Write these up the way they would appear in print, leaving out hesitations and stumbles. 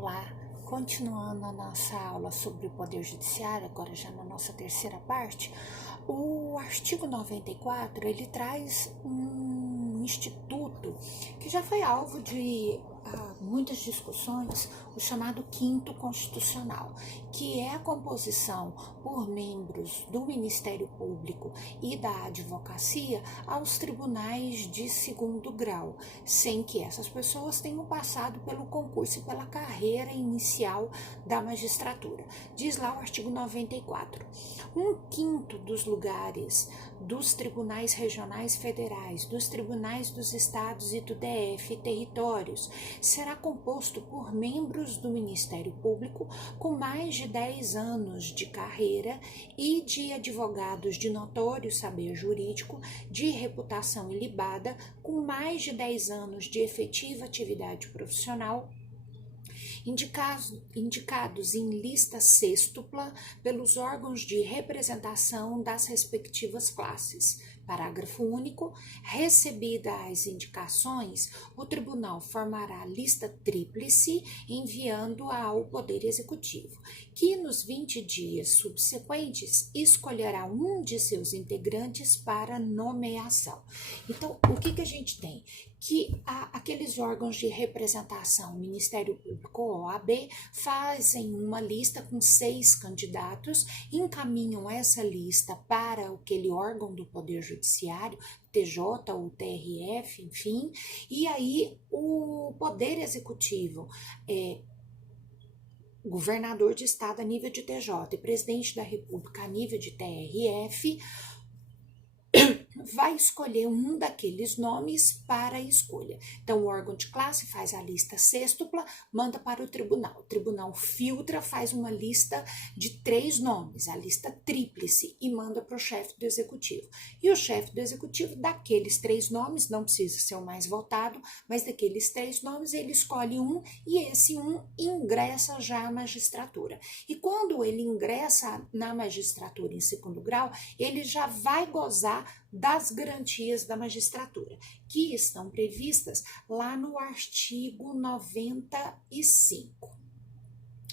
Olá, continuando a nossa aula sobre o Poder Judiciário, agora já na nossa terceira parte, o artigo 94, ele traz um instituto que já foi alvo de muitas discussões, o chamado Quinto Constitucional, que é a composição por membros do Ministério Público e da Advocacia aos tribunais de segundo grau, sem que essas pessoas tenham passado pelo concurso e pela carreira inicial da magistratura. Diz lá o artigo 94. 1/5 dos lugares dos tribunais regionais federais, dos tribunais dos estados e do DF territórios será composto por membros do Ministério Público com mais de 10 anos de carreira e de advogados de notório saber jurídico, de reputação ilibada, com mais de 10 anos de efetiva atividade profissional, indicados em lista sêxtupla pelos órgãos de representação das respectivas classes. Parágrafo único. Recebidas as indicações, o tribunal formará lista tríplice, enviando-a ao Poder Executivo, que nos 20 dias subsequentes escolherá um de seus integrantes para nomeação. Então, o que a gente tem? Que aqueles órgãos de representação, Ministério Público, OAB, fazem uma lista com 6 candidatos, encaminham essa lista para aquele órgão do Poder Judiciário, TJ ou TRF, enfim, e aí o Poder Executivo, governador de estado a nível de TJ e presidente da República a nível de TRF, vai escolher um daqueles nomes para a escolha. Então, o órgão de classe faz a lista sêxtupla, manda para o tribunal filtra, faz uma lista de 3 nomes, a lista tríplice, e manda para o chefe do executivo. E o chefe do executivo, daqueles 3 nomes, não precisa ser o mais votado, mas daqueles 3 nomes, ele escolhe um, e esse um ingressa já à magistratura. E quando ele ingressa na magistratura em segundo grau, ele já vai gozar das garantias da magistratura, que estão previstas lá no artigo 95.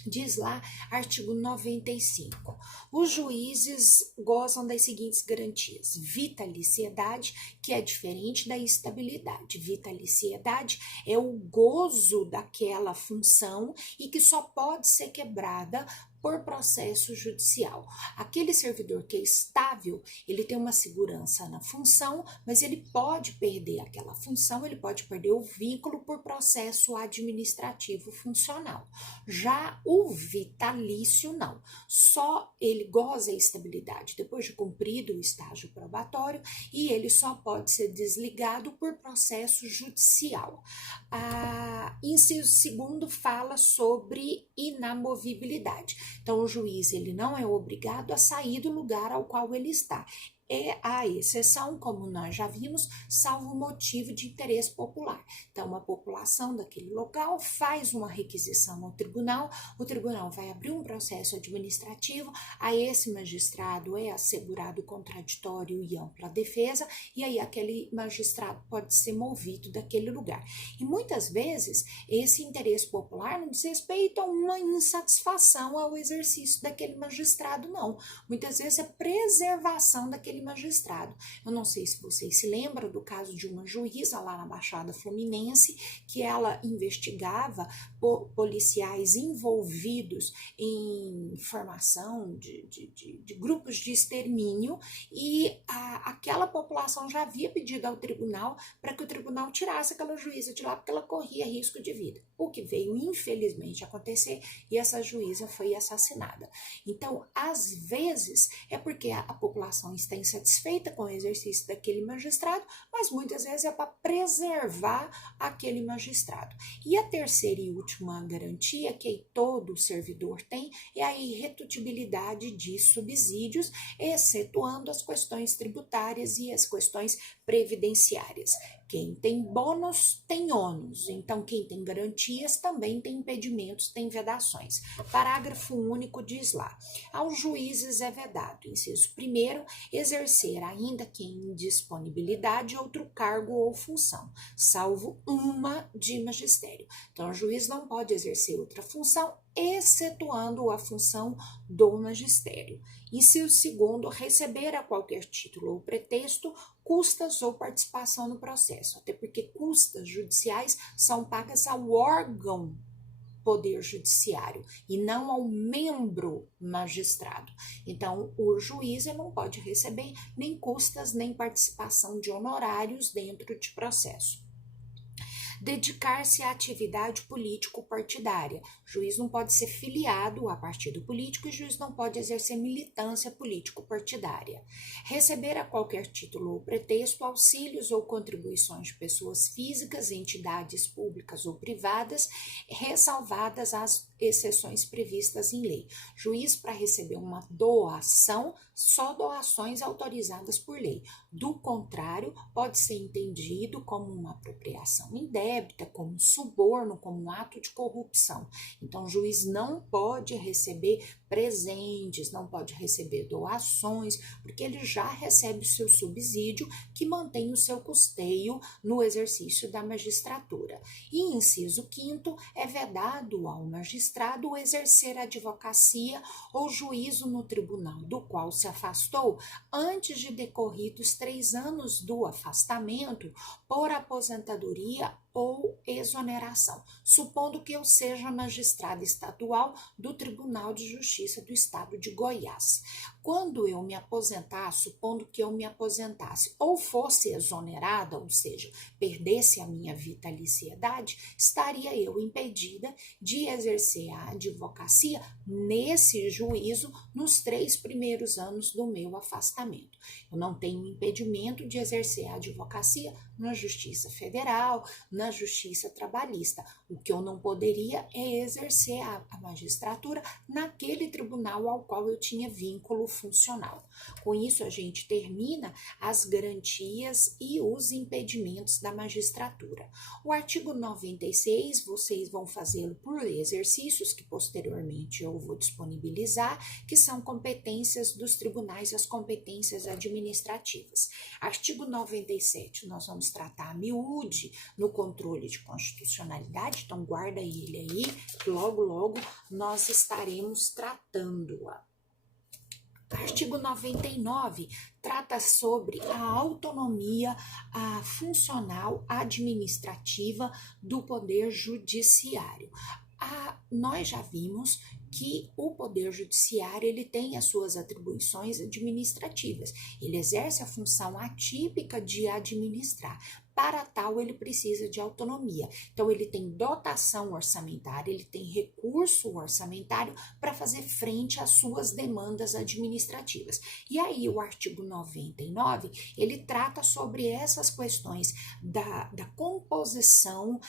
Diz lá, artigo 95, os juízes gozam das seguintes garantias: vitaliciedade, que é diferente da estabilidade. Vitaliciedade é o gozo daquela função e que só pode ser quebrada por processo judicial. Aquele servidor que é estável, ele tem uma segurança na função, mas ele pode perder aquela função, ele pode perder o vínculo por processo administrativo funcional. Já o vitalício, não. Só ele goza a estabilidade depois de cumprido o estágio probatório e ele só pode ser desligado por processo judicial. Inciso segundo fala sobre inamovibilidade. Então, o juiz ele não é obrigado a sair do lugar ao qual ele está. É a exceção, como nós já vimos, salvo motivo de interesse popular. Então, a população daquele local faz uma requisição ao tribunal, o tribunal vai abrir um processo administrativo, a esse magistrado é assegurado contraditório e ampla defesa, e aí aquele magistrado pode ser movido daquele lugar. E muitas vezes, esse interesse popular não diz respeito a uma insatisfação ao exercício daquele magistrado, não. Muitas vezes é preservação daquele magistrado. Eu não sei se vocês se lembram do caso de uma juíza lá na Baixada Fluminense, que ela investigava policiais envolvidos em formação de grupos de extermínio, e aquela população já havia pedido ao tribunal para que o tribunal tirasse aquela juíza de lá, porque ela corria risco de vida. O que veio, infelizmente, acontecer, e essa juíza foi assassinada. Então, às vezes, é porque a população está insatisfeita com o exercício daquele magistrado, mas muitas vezes é para preservar aquele magistrado. E a terceira e última garantia que todo servidor tem é a irretutibilidade de subsídios, excetuando as questões tributárias e as questões previdenciárias. Quem tem bônus tem ônus. Então, quem tem garantias também tem impedimentos, tem vedações. Parágrafo único diz lá: aos juízes é vedado, inciso 1º, exercer, ainda que em indisponibilidade, outro cargo ou função, salvo uma de magistério. Então, o juiz não pode exercer outra função, excetuando a função do magistério. Inciso 2º, receber a qualquer título ou pretexto custas ou participação no processo, até porque custas judiciais são pagas ao órgão poder judiciário e não ao membro magistrado. Então, o juiz não pode receber nem custas nem participação de honorários dentro de processo. Dedicar-se à atividade político-partidária. O juiz não pode ser filiado a partido político e o juiz não pode exercer militância político-partidária. Receber a qualquer título ou pretexto auxílios ou contribuições de pessoas físicas, entidades públicas ou privadas, ressalvadas as exceções previstas em lei. Juiz, para receber uma doação, só doações autorizadas por lei. Do contrário, pode ser entendido como uma apropriação indébita, como suborno, como um ato de corrupção. Então, o juiz não pode receber presentes, não pode receber doações, porque ele já recebe o seu subsídio, que mantém o seu custeio no exercício da magistratura. E, inciso 5º, é vedado ao magistrado exercer advocacia ou juízo no tribunal do qual se afastou antes de decorridos 3 anos do afastamento por aposentadoria ou exoneração, supondo que eu seja magistrado estadual do Tribunal de Justiça do Estado de Goiás. Quando eu me aposentar, supondo que eu me aposentasse ou fosse exonerada, ou seja, perdesse a minha vitaliciedade, estaria eu impedida de exercer a advocacia nesse juízo nos 3 primeiros anos do meu afastamento. Eu não tenho impedimento de exercer a advocacia na Justiça Federal, na Justiça Trabalhista. O que eu não poderia é exercer a magistratura naquele tribunal ao qual eu tinha vínculo funcional. Com isso, a gente termina as garantias e os impedimentos da magistratura. O artigo 96, vocês vão fazê-lo por exercícios que posteriormente eu vou disponibilizar, que são competências dos tribunais, as competências administrativas. Artigo 97, nós vamos tratar a miúde no controle de constitucionalidade, então guarda ele aí, que logo nós estaremos tratando-a. Artigo 99 trata sobre a autonomia funcional administrativa do Poder Judiciário. Nós já vimos que o Poder Judiciário ele tem as suas atribuições administrativas, ele exerce a função atípica de administrar. Para tal, ele precisa de autonomia. Então, ele tem dotação orçamentária, ele tem recurso orçamentário para fazer frente às suas demandas administrativas. E aí, o artigo 99, ele trata sobre essas questões da composição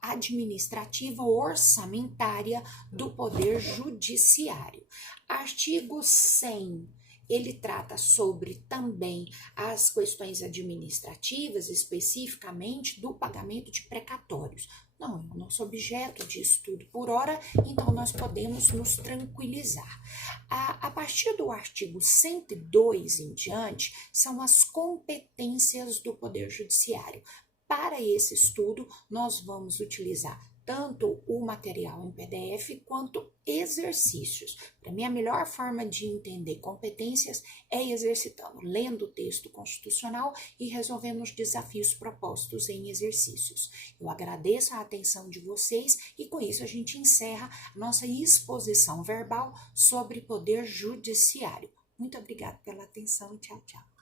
administrativa orçamentária do Poder Judiciário. Artigo 100. Ele trata sobre também as questões administrativas, especificamente do pagamento de precatórios. Não é o nosso objeto de estudo por hora, então nós podemos nos tranquilizar. A partir do artigo 102 em diante, são as competências do Poder Judiciário. Para esse estudo, nós vamos utilizar tanto o material em PDF quanto exercícios. Para mim, a melhor forma de entender competências é exercitando, lendo o texto constitucional e resolvendo os desafios propostos em exercícios. Eu agradeço a atenção de vocês e com isso a gente encerra a nossa exposição verbal sobre poder judiciário. Muito obrigada pela atenção e tchau, tchau.